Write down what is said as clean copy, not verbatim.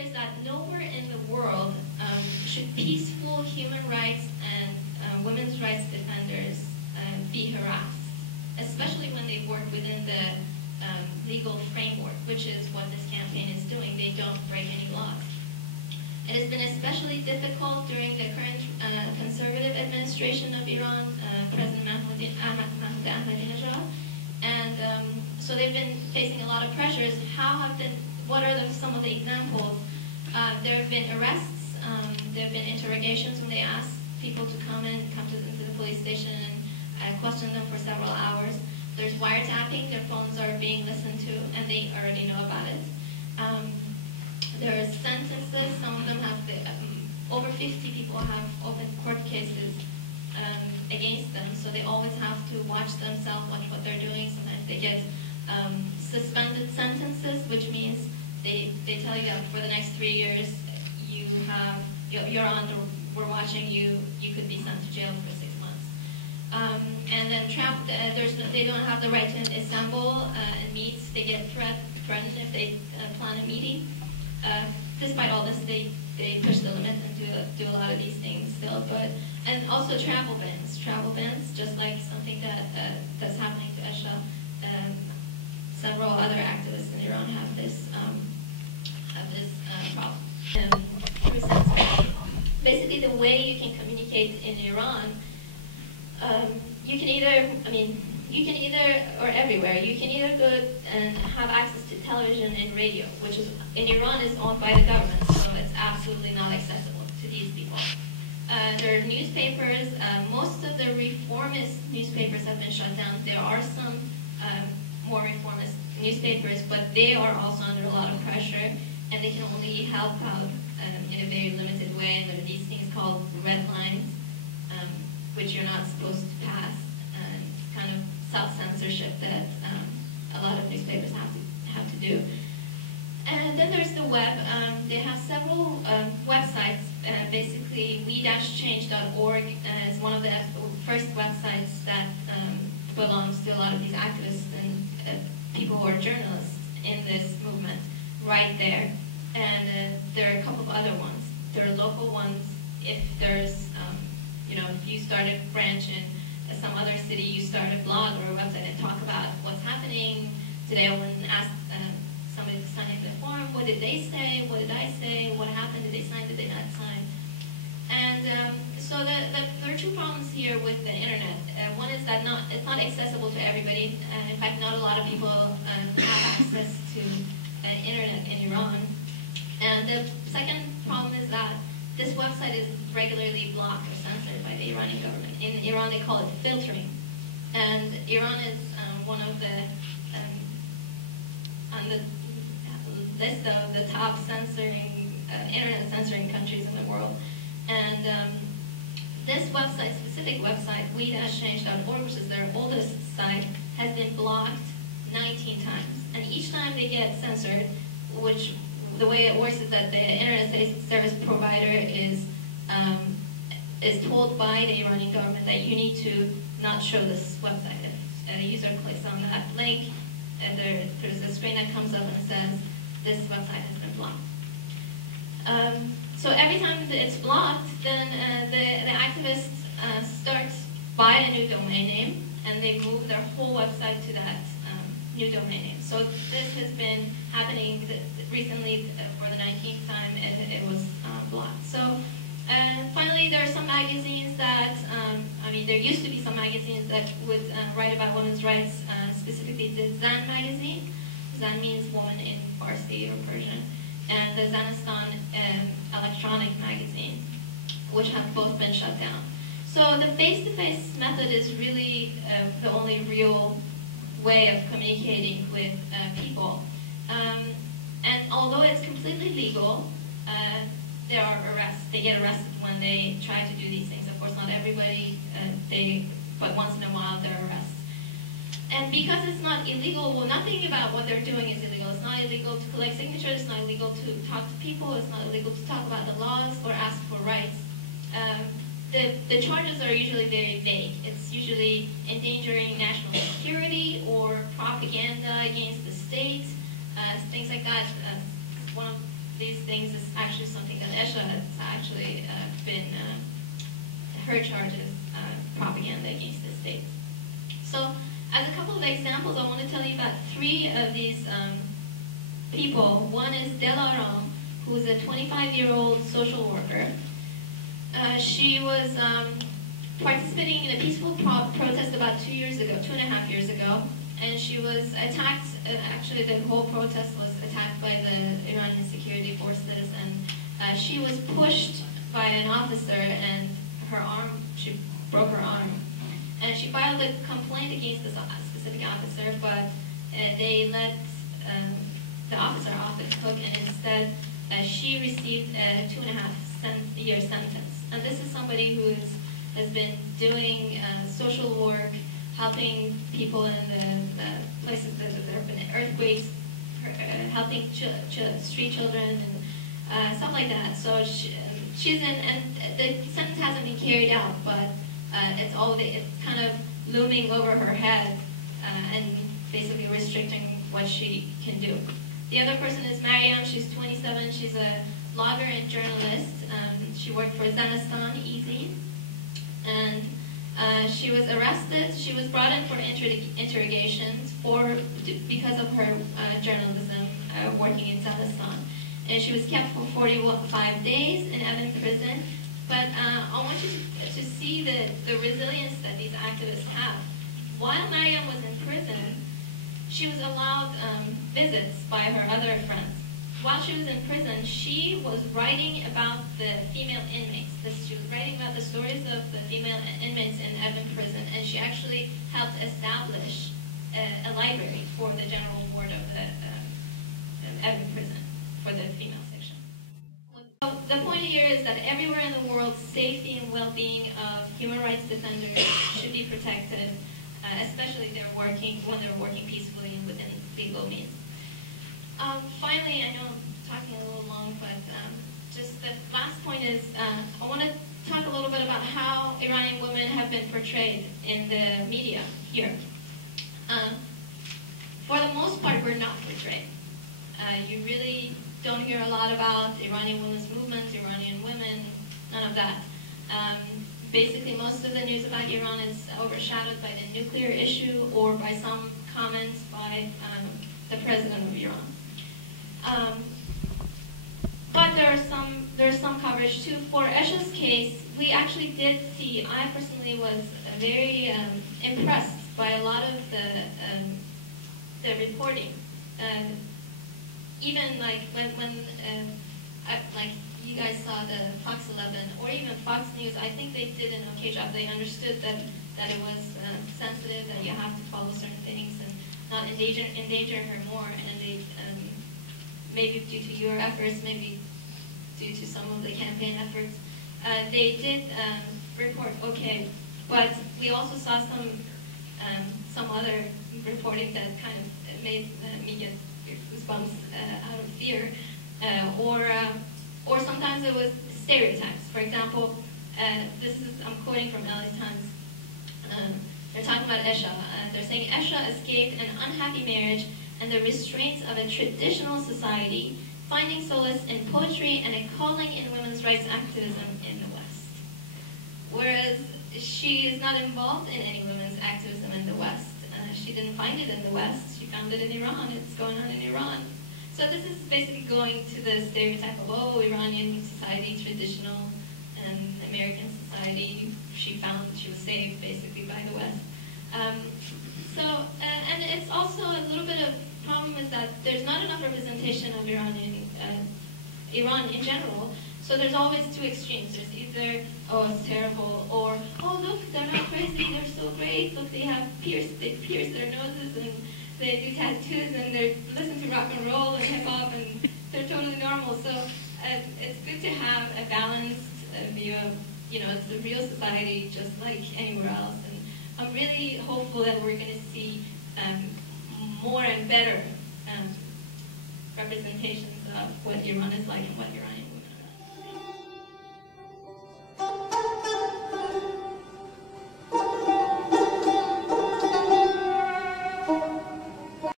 here is that nowhere in the world should peaceful human rights and women's rights defenders be harassed, especially when they work within the legal framework, which is what this campaign is doing. They don't break any laws. It has been especially difficult during the current conservative administration of Iran, President Ahmadinejad, and so they've been facing a lot of pressures. What are some of the examples? There have been arrests, there have been interrogations when they ask people to come into the police station and question them for several hours. There's wiretapping, their phones are being listened to, and they already know about it. There are sentences, some of them have, over 50 people have open court cases against them, so they always have to watch themselves, watch what they're doing. Sometimes they get suspended sentences, which means they tell you that for the next 3 years we're watching you, you could be sent to jail for 6 months. And then they don't have the right to assemble and meet. They get threatened if they plan a meeting. Despite all this, they push the limit and do a lot of these things still. And also travel bans. Travel bans, just like something that's happening to Esha. Several other activists in Iran have this problem. Basically, the way you can communicate in Iran, you can either, or everywhere, you can either go and have access to television and radio, which is, in Iran, is owned by the government, so it's absolutely not accessible to these people. There are newspapers. Most of the reformist newspapers have been shut down. There are some more reformist newspapers, but they are also under a lot of pressure, and they can only help out in a very limited way, and there are these things called red lines, which you're not supposed to pass, and it's kind of self-censorship that a lot of newspapers have to do. And then there's the web. They have several websites. Basically, we-change.org is one of the first websites that belongs to a lot of these activists and people who are journalists in this movement right there. And there are a couple of other ones. There are local ones. If there's, if you start a branch in some other city, you start a blog or a website and talk about what's happening. Today I went and asked somebody to sign the form. What did they say? What did I say? What happened? Did they sign? Did they not sign? And so there are two problems here with the internet. One is that it's not accessible to everybody. In fact, not a lot of people have access to internet in Iran. And the second problem is that this website is regularly blocked or censored by the Iranian government. In Iran, they call it filtering. And Iran is one of the, on the list of the top internet censoring countries in the world. And this website, specific website, we-change.org, which is their oldest site, has been blocked 19 times. And each time they get censored, which the way it works is that the internet service provider is told by the Iranian government that you need to not show this website. If a user clicks on that link, and there's a screen that comes up and says, this website has been blocked. So every time that it's blocked, then the activists buy a new domain name, and they move their whole website to that new domain name. So this has been happening recently for the 19th time, and it was blocked. So finally, there are some magazines that, there used to be some magazines that would write about women's rights, specifically the Zan magazine. Zan means woman in Farsi or Persian. And the Zanistan electronic magazine, which have both been shut down. So the face-to-face method is really the only real way of communicating with people. And although it's completely legal, there are arrests. They get arrested when they try to do these things. Of course, not everybody, but once in a while there are arrests. And because it's not illegal, well, nothing about what they're doing is illegal. It's not illegal to collect signatures. It's not illegal to talk to people. It's not illegal to talk about the laws or ask for rights. The charges are usually very vague. It's usually endangering national security or propaganda against the state, things like that. these things is actually something that Esha has actually been her charges propaganda against the state. So, as a couple of examples, I want to tell you about 3 of these people. One is Delaram, who's a 25-year-old social worker. She was participating in a peaceful protest about 2 years ago, 2.5 years ago, and she was attacked. Actually, the whole protest was attacked by the Iranian security forces, and she was pushed by an officer, and she broke her arm. And she filed a complaint against this specific officer, but they let the officer off the hook, and instead she received a 2.5-year sentence. And this is somebody who has been doing social work, helping people in the places that there have been earthquakes, helping street children and stuff like that. So she's in, and the sentence hasn't been carried out, but it's kind of looming over her head and basically restricting what she can do. The other person is Mariam. She's 27. She's a blogger and journalist. She worked for Zanistan Easy, and she was arrested. She was brought in for interrogations because of her journalism working in Zanistan. And she was kept for 45 days in Evin prison. But I want you to see the resilience that these activists have. While Mariam was in prison, she was allowed visits by her other friends. While she was in prison, she was writing about the female inmates. She was writing about the stories of the female inmates in Evin prison, and she actually helped establish a library for the general ward of the Evin prison for the female section. So the point here is that everywhere in the world, safety and well-being of human rights defenders should be protected, especially when they're working peacefully and within legal means. Finally, I know I'm talking a little long, but just the last point is I want to talk a little bit about how Iranian women have been portrayed in the media here. For the most part, we're not portrayed. You really don't hear a lot about Iranian women's movements, Iranian women, none of that. Basically, most of the news about Iran is overshadowed by the nuclear issue or by some comments by the president of Iran. But there's some coverage too. For Esha's case, we actually did see, I personally was very impressed by a lot of the reporting. Even like when like you guys saw the Fox 11 or even Fox News, I think they did an okay job. They understood that it was sensitive, that you have to follow certain things and not endanger her more. And they maybe due to your efforts, maybe due to some of the campaign efforts, they did report okay. But we also saw some other reporting that kind of made me get goosebumps out of fear, or sometimes it was stereotypes. For example, I'm quoting from LA Times. They're talking about Esha. They're saying Esha escaped an unhappy marriage and the restraints of a traditional society, finding solace in poetry and a calling in women's rights activism in the West. Whereas she is not involved in any women's activism in the West. She didn't find it in the West. She found it in Iran. It's going on in Iran. So this is basically going to the stereotype of, oh, Iranian society, traditional, and American society, she was saved basically by the West. And it's also a little bit of problem is that there's not enough representation of Iran in general. So there's always two extremes. There's either, oh, it's terrible, or, oh, look, they're not crazy, they're so great. Look, they pierce their noses, and they do tattoos, and they listen to rock and roll and hip hop, and they're totally normal. So it's good to have a balanced view of, it's a real society just like anywhere else. And I'm really hopeful that we're going to see more and better representations of what Iran is like and what Iranians